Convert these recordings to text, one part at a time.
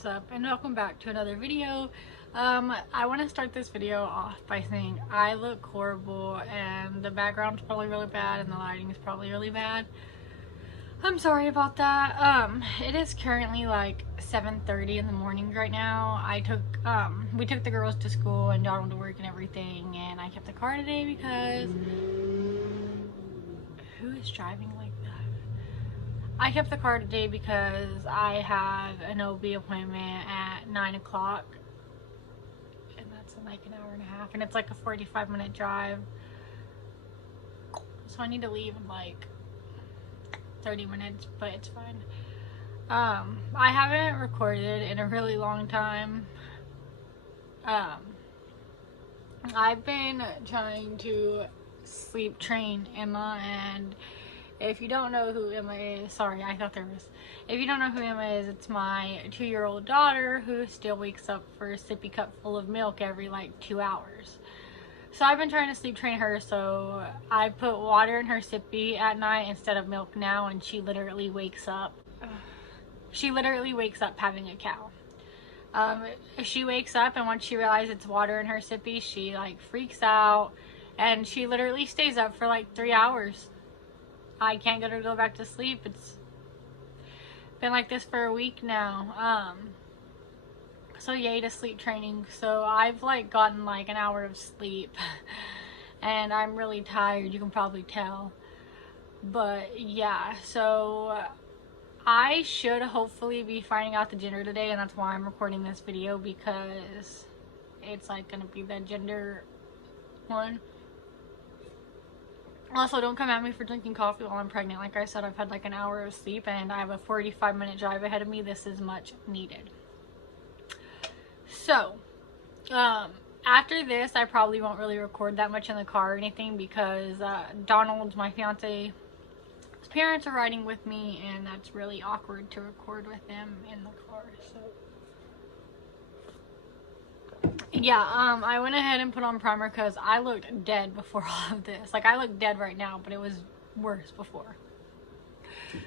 What's up, and welcome back to another video. I want to start this video off by saying I look horrible and the background's probably really bad and the lighting is probably really bad. I'm sorry about that. It is currently like 7:30 in the morning right now. We took the girls to school and Donald to work and everything, and I kept the car today because who is driving like that? I kept the car today because I have an OB appointment at 9 o'clock, and that's in like an hour and a half, and it's like a 45-minute drive, so I need to leave in like 30 minutes, but it's fine. I haven't recorded in a really long time. I've been trying to sleep train Emma, and if you don't know who Emma is, sorry, I thought there was. If you don't know who Emma is, it's my 2-year-old daughter who still wakes up for a sippy cup full of milk every like 2 hours. So I've been trying to sleep train her, so I put water in her sippy at night instead of milk now, and she literally wakes up. She literally wakes up having a cow. She wakes up, and once she realizes it's water in her sippy, she like freaks out, and she literally stays up for like 3 hours. I can't get her to go back to sleep. It's been like this for a week now. So yay to sleep training. So I've like gotten like an hour of sleep and I'm really tired, you can probably tell. But yeah, so I should hopefully be finding out the gender today, and that's why I'm recording this video, because it's like gonna be the gender one. Also, don't come at me for drinking coffee while I'm pregnant. Like I said, I've had like an hour of sleep and I have a 45-minute drive ahead of me. This is much needed. So, after this, I probably won't really record that much in the car or anything, because Donald, my fiance, his parents are riding with me, and that's really awkward to record with them in the car. So yeah, I went ahead and put on primer because I looked dead before all of this. Like, I look dead right now, but it was worse before.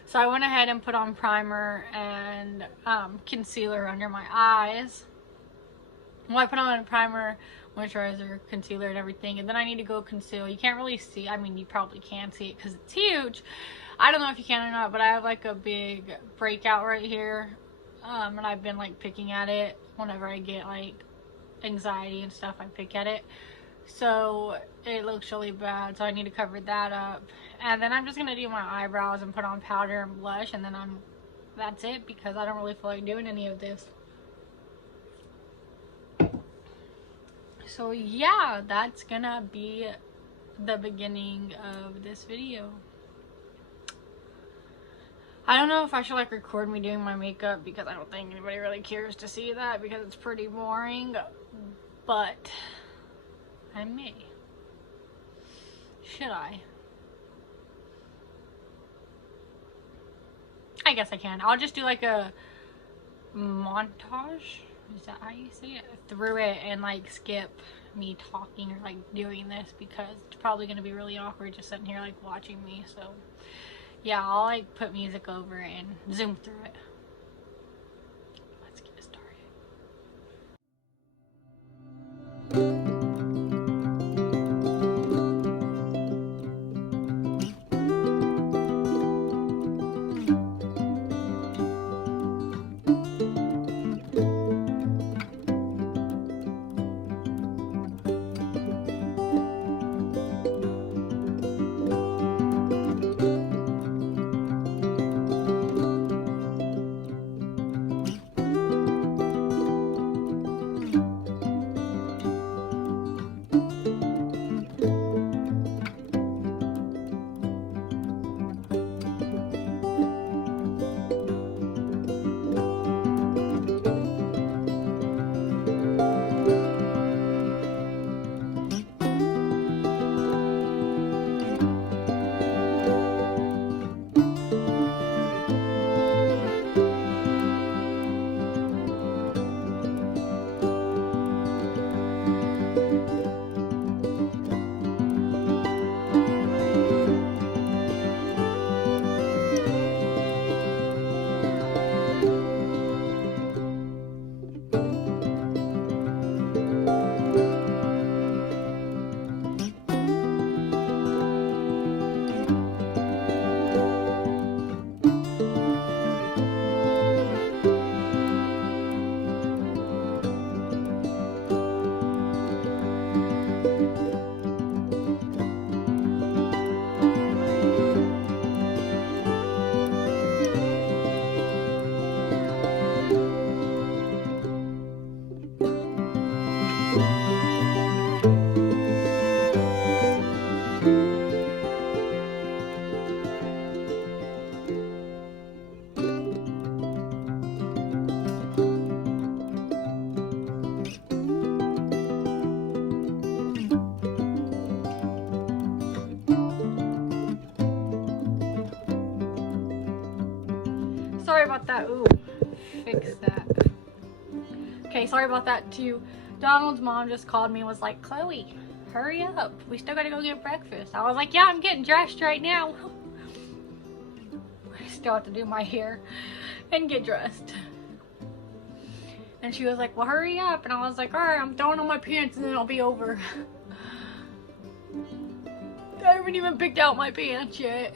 So I went ahead and put on primer and concealer under my eyes. Well, I put on primer, moisturizer, concealer, and everything, and then I need to go conceal. You can't really see, I mean, you probably can see it because it's huge. I don't know if you can or not, but I have like a big breakout right here, and I've been like picking at it whenever I get like anxiety and stuff. I pick at it, so it looks really bad, so I need to cover that up. And then I'm just gonna do my eyebrows and put on powder and blush, and then that's it, because I don't really feel like doing any of this. So yeah, that's gonna be the beginning of this video. I don't know if I should like record me doing my makeup, because I don't think anybody really cares to see that, because it's pretty boring, but I may. Should I? I guess I can. I'll just do like a montage, is that how you say it, through it, and like skip me talking or like doing this, because it's probably going to be really awkward just sitting here like watching me. So yeah, I'll like put music over and zoom through it. Let's get started. about that. Ooh, fix that. Okay, sorry about that too. Donald's mom just called me and was like, Chloe, hurry up. We still gotta go get breakfast. I was like, yeah, I'm getting dressed right now. I still have to do my hair and get dressed. And she was like, well, hurry up. And I was like, all right, I'm throwing on my pants and then I'll be over. I haven't even picked out my pants yet.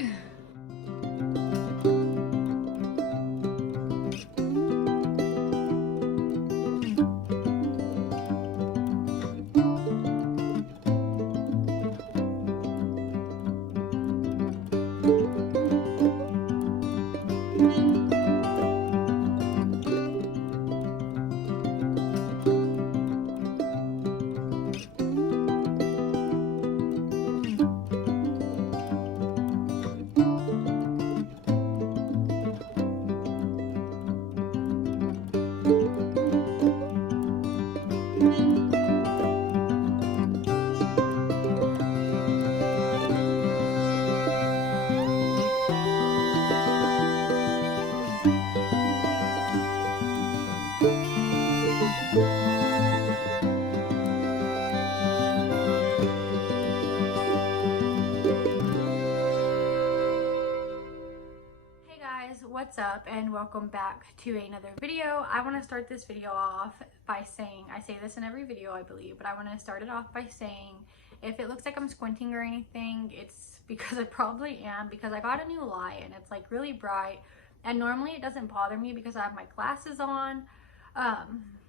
What's up and welcome back to another video. I want to start this video off by saying, I say this in every video I believe, but I want to start it off by saying if it looks like I'm squinting or anything, it's because I probably am, because I got a new light and it's like really bright, and normally it doesn't bother me because I have my glasses on,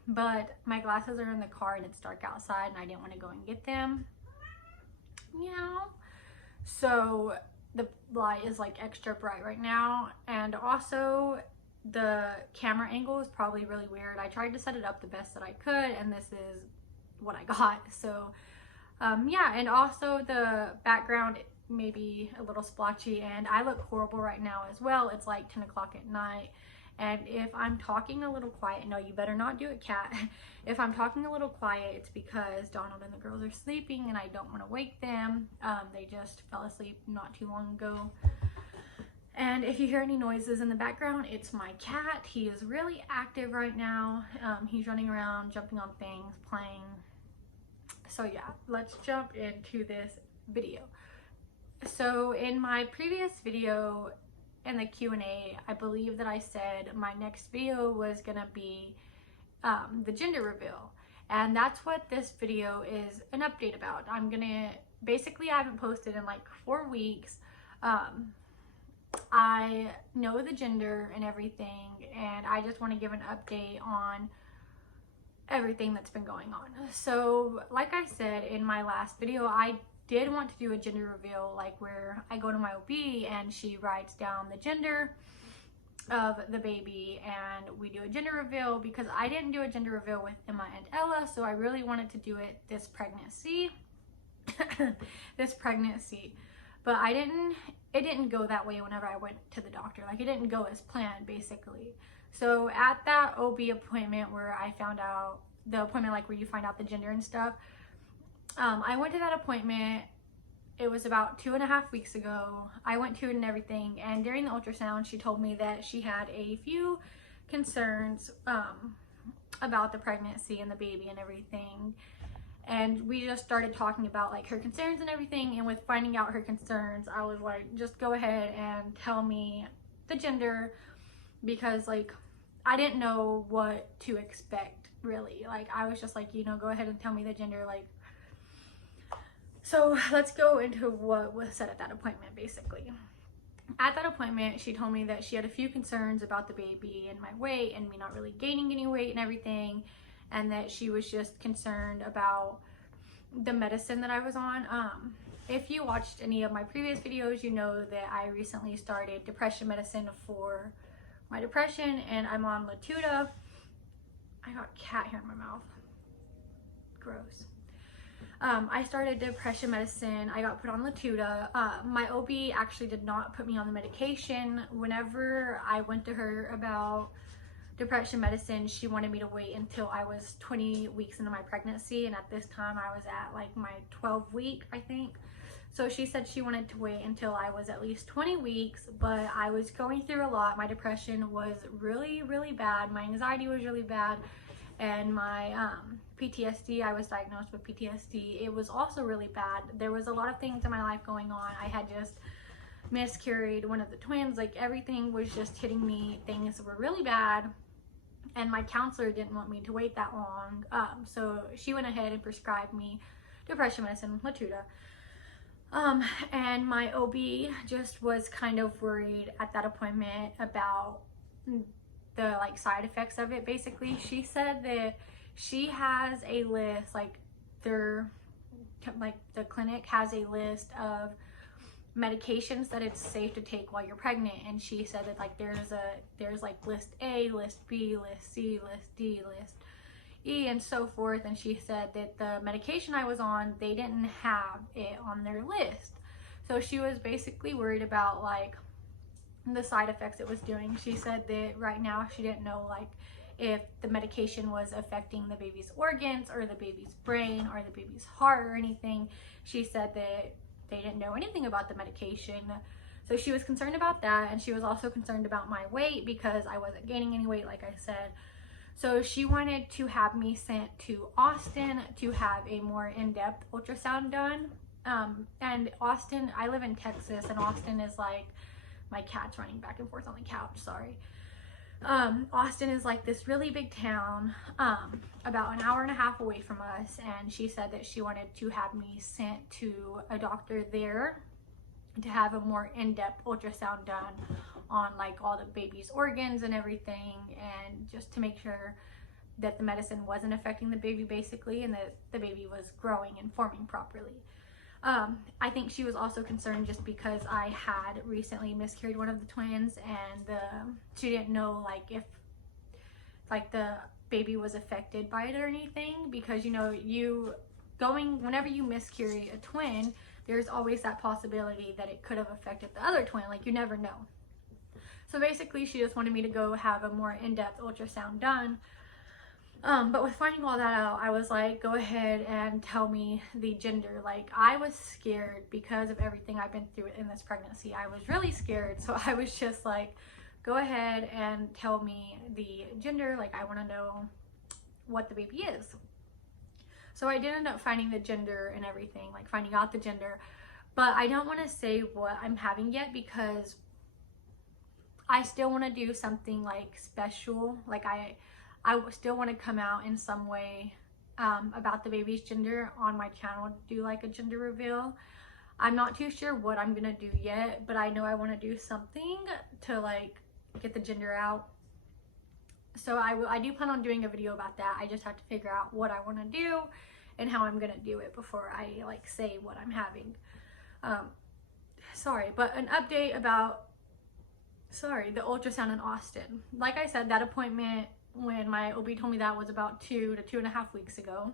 but my glasses are in the car and it's dark outside and I didn't want to go and get them. So the light is like extra bright right now, and also the camera angle is probably really weird. I tried to set it up the best that I could and this is what I got. So yeah, and also the background may be a little splotchy and I look horrible right now as well. It's like 10 o'clock at night, and if I'm talking a little quiet, no, you better not do it, cat. If I'm talking a little quiet, it's because Donald and the girls are sleeping and I don't want to wake them. They just fell asleep not too long ago. And if you hear any noises in the background, it's my cat. He is really active right now. He's running around, jumping on things, playing. So yeah, let's jump into this video. So in my previous video, in the Q&A, I believe that I said my next video was gonna be the gender reveal, and that's what this video is an update about. I'm gonna basically, I haven't posted in like 4 weeks. I know the gender and everything, and I just want to give an update on everything that's been going on. So like I said in my last video, I did want to do a gender reveal, like where I go to my OB and she writes down the gender of the baby and we do a gender reveal, because I didn't do a gender reveal with Emma and Ella, so I really wanted to do it this pregnancy. But it didn't go that way whenever I went to the doctor. Like, it didn't go as planned basically. So at that OB appointment where I found out, the appointment like where you find out the gender and stuff, I went to that appointment. It was about 2.5 weeks ago. I went to it and everything, and during the ultrasound she told me that she had a few concerns about the pregnancy and the baby and everything, and we just started talking about like her concerns and everything. And with finding out her concerns, I was like, just go ahead and tell me the gender, because like I didn't know what to expect really. Like I was just like, you know, go ahead and tell me the gender. Like, so let's go into what was said at that appointment. Basically, at that appointment, she told me that she had a few concerns about the baby and my weight and me not really gaining any weight and everything, and that she was just concerned about the medicine that I was on. If you watched any of my previous videos, you know that I recently started depression medicine for my depression, and I'm on Latuda. I got cat hair in my mouth. Gross. I started depression medicine. I got put on Latuda. My OB actually did not put me on the medication. Whenever I went to her about depression medicine, she wanted me to wait until I was 20 weeks into my pregnancy, and at this time I was at like my 12th week, I think. So she said she wanted to wait until I was at least 20 weeks, but I was going through a lot. My depression was really, really bad. My anxiety was really bad. And my PTSD, I was diagnosed with PTSD. It was also really bad. There was a lot of things in my life going on. I had just miscarried one of the twins. Like, everything was just hitting me. Things were really bad. And my counselor didn't want me to wait that long. So she went ahead and prescribed me depression medicine, Latuda. And my OB just was kind of worried at that appointment about the like side effects of it. Basically, she said that she has a list, like the clinic has a list of medications that it's safe to take while you're pregnant, and she said that like there's like list A, list B, list C, list D, list E, and so forth. And she said that the medication I was on, they didn't have it on their list. So she was basically worried about like the side effects it was doing. She said that right now she didn't know like if the medication was affecting the baby's organs or the baby's brain or the baby's heart or anything. She said that they didn't know anything about the medication. So she was concerned about that, and she was also concerned about my weight because I wasn't gaining any weight, like I said. So she wanted to have me sent to Austin to have a more in-depth ultrasound done. And Austin, I live in Texas, and Austin is like, my cat's running back and forth on the couch, sorry. Austin is like this really big town, about an hour and a half away from us, and she said that she wanted to have me sent to a doctor there to have a more in-depth ultrasound done on like all the baby's organs and everything, and just to make sure that the medicine wasn't affecting the baby basically, and that the baby was growing and forming properly. I think she was also concerned just because I had recently miscarried one of the twins, and she didn't know like if like the baby was affected by it or anything, because you know, whenever you miscarry a twin, there's always that possibility that it could have affected the other twin. Like, you never know. So basically she just wanted me to go have a more in-depth ultrasound done. But with finding all that out, I was like, go ahead and tell me the gender. Like, I was scared because of everything I've been through in this pregnancy. I was really scared. So I was just like, go ahead and tell me the gender. Like, I want to know what the baby is. So I did end up finding the gender and everything, like finding out the gender. But I don't want to say what I'm having yet because I still want to do something like special. Like, I still want to come out in some way about the baby's gender on my channel, do like a gender reveal. I'm not too sure what I'm gonna do yet, but I know I want to do something to like get the gender out. So I do plan on doing a video about that. I just have to figure out what I want to do and how I'm gonna do it before I like say what I'm having. Sorry, but an update about the ultrasound in Austin. Like I said, that appointment when my OB told me that was about 2 to 2.5 weeks ago.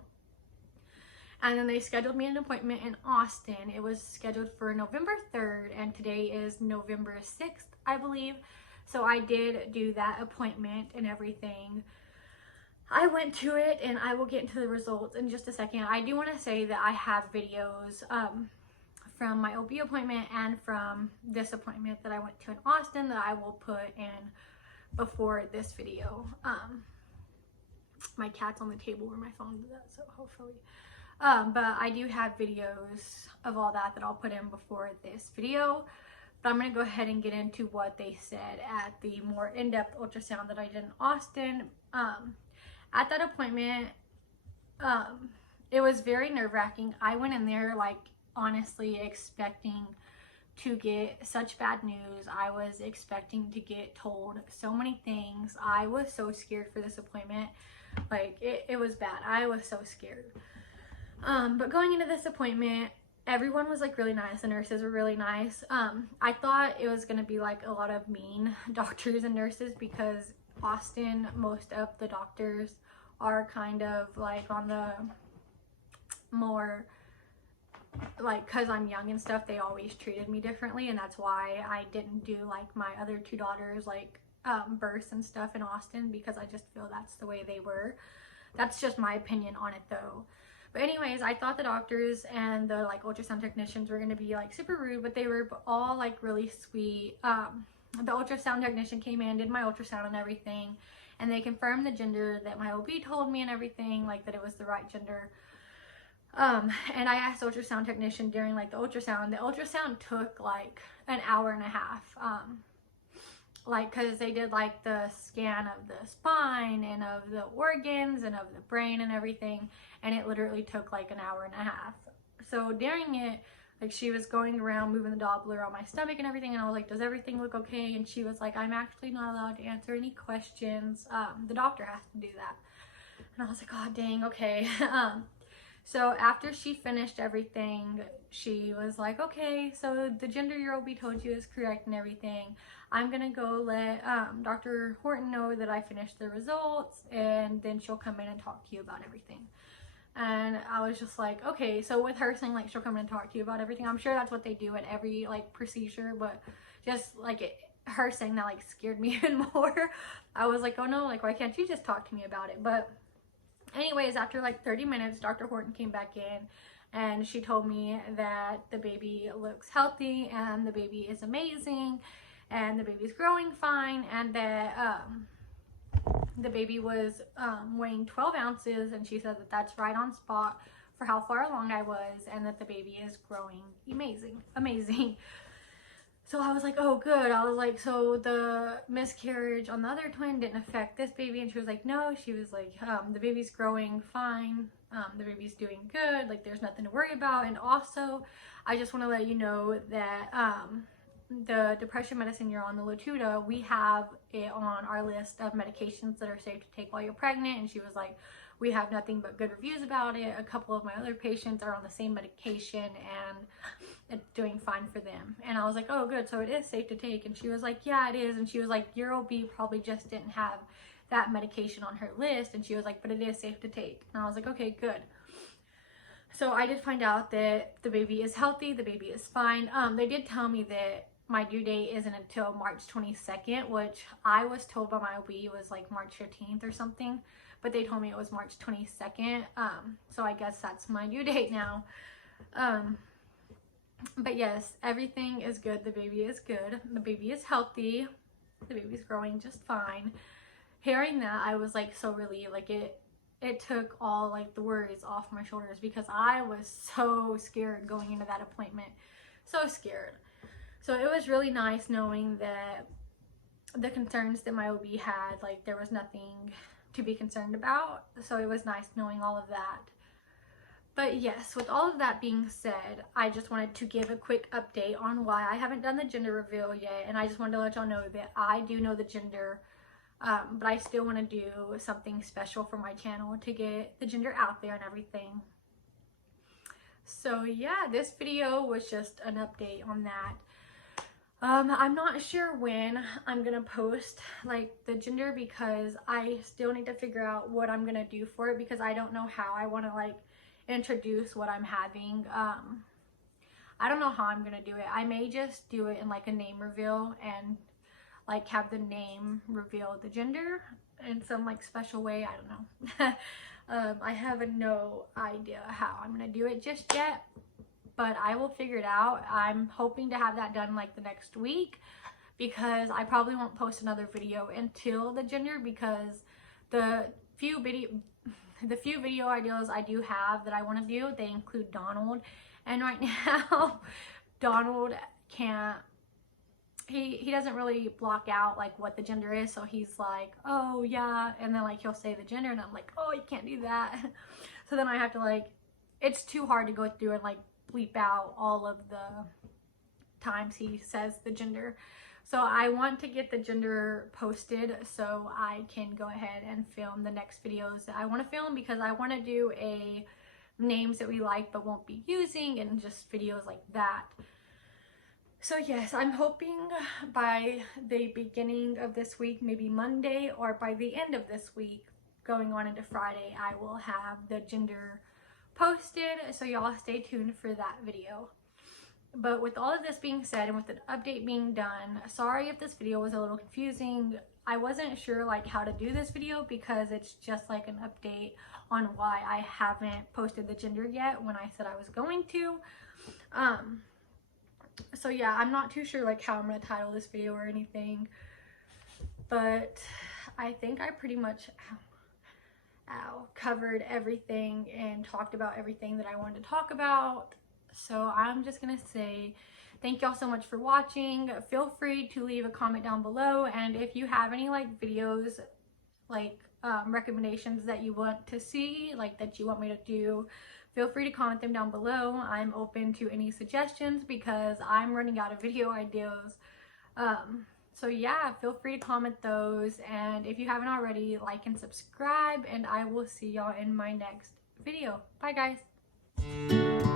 And then they scheduled me an appointment in Austin. It was scheduled for November 3rd, and today is November 6th, I believe. So I did do that appointment and everything. I went to it, and I will get into the results in just a second. I do want to say that I have videos from my OB appointment and from this appointment that I went to in Austin that I will put in before this video. My cat's on the table where my phone did that, so hopefully. But I do have videos of all that I'll put in before this video. But I'm going to go ahead and get into what they said at the more in-depth ultrasound that I did in Austin. At that appointment, it was very nerve-wracking. I went in there like honestly expecting to get such bad news. I was expecting to get told so many things. I was so scared for this appointment. Like, it was bad. I was so scared. But going into this appointment, everyone was like really nice. The nurses were really nice. I thought it was gonna be like a lot of mean doctors and nurses because Austin, most of the doctors are kind of like on the more like, because I'm young and stuff, they always treated me differently, and that's why I didn't do like my other two daughters like births and stuff in Austin, because I just feel that's the way they were. That's just my opinion on it though. But anyways, I thought the doctors and the like ultrasound technicians were gonna be like super rude, but they were all like really sweet. The ultrasound technician came in, did my ultrasound and everything, and they confirmed the gender that my OB told me and everything, like that it was the right gender. And I asked the ultrasound technician during like the ultrasound took like an hour and a half. Like, cause they did like the scan of the spine and of the organs and of the brain and everything, and it literally took like an hour and a half. So during it, like, she was going around moving the Doppler on my stomach and everything, and I was like, does everything look okay? And she was like, I'm actually not allowed to answer any questions. The doctor has to do that. And I was like, oh dang, okay. So after she finished everything, she was like, okay, so the gender your OB told you is correct and everything. I'm gonna go let Dr. Horton know that I finished the results, and then she'll come in and talk to you about everything. And I was just like, okay. So with her saying like she'll come in and talk to you about everything, I'm sure that's what they do at every like procedure, but just like her saying that like scared me even more. I was like, oh no, like why can't you just talk to me about it? But anyways, after like 30 minutes, Dr. Horton came back in and she told me that the baby looks healthy and the baby is amazing and the baby's growing fine, and that the baby was weighing 12 ounces, and she said that that's right on spot for how far along I was, and that the baby is growing amazing. So I was like, oh good. I was like, so the miscarriage on the other twin didn't affect this baby? And she was like, no. She was like, the baby's growing fine, the baby's doing good, like there's nothing to worry about. And also I just want to let you know that the depression medicine you're on, the Latuda, we have it on our list of medications that are safe to take while you're pregnant. And she was like, we have nothing but good reviews about it. A couple of my other patients are on the same medication and it's doing fine for them. And I was like, oh good, so it is safe to take? And she was like, yeah, it is. And she was like, your OB probably just didn't have that medication on her list. And she was like, but it is safe to take. And I was like, okay, good. So I did find out that the baby is healthy, the baby is fine. They did tell me that my due date isn't until March 22nd, which I was told by my OB was like March 15th or something, but they told me it was March 22nd. So I guess that's my due date now. But yes, everything is good. The baby is good. The baby is healthy. The baby's growing just fine. Hearing that, I was like so relieved. Like it took all like the worries off my shoulders, because I was so scared going into that appointment. So scared. So it was really nice knowing that the concerns that my OB had, like there was nothing to be concerned about. So it was nice knowing all of that. But yes, with all of that being said, I just wanted to give a quick update on why I haven't done the gender reveal yet. And I just wanted to let y'all know that I do know the gender, but I still want to do something special for my channel to get the gender out there and everything. So yeah, this video was just an update on that. I'm not sure when I'm gonna post like the gender, because I still need to figure out what I'm gonna do for it, because I don't know how I want to like introduce what I'm having. I don't know how I'm gonna do it. I may just do it in like a name reveal and like have the name reveal the gender in some like special way. I don't know. I have no idea how I'm gonna do it just yet, but I will figure it out. I'm hoping to have that done like the next week, because I probably won't post another video until the gender, because the few video ideas I do have that I want to do, they include Donald, and right now Donald can't, he doesn't really block out like what the gender is. So he's like, oh yeah, and then like he'll say the gender and I'm like, oh, you can't do that. So then I have to like, it's too hard to go through and like bleep out all of the times he says the gender. So I want to get the gender posted so I can go ahead and film the next videos that I want to film, because I want to do a names that we like but won't be using, and just videos like that. So yes, I'm hoping by the beginning of this week, maybe Monday, or by the end of this week going on into Friday, I will have the gender posted, so y'all stay tuned for that video. But with all of this being said and with the update being done, sorry if this video was a little confusing. I wasn't sure like how to do this video because it's just like an update on why I haven't posted the gender yet when I said I was going to. So yeah, I'm not too sure like how I'm gonna title this video or anything, but I think I pretty much covered everything and talked about everything that I wanted to talk about. So I'm just gonna say thank y'all so much for watching. Feel free to leave a comment down below, and if you have any like videos like recommendations that you want to see, like that you want me to do, feel free to comment them down below. I'm open to any suggestions because I'm running out of video ideas. So yeah, feel free to comment those, and if you haven't already, like and subscribe, and I will see y'all in my next video. Bye guys.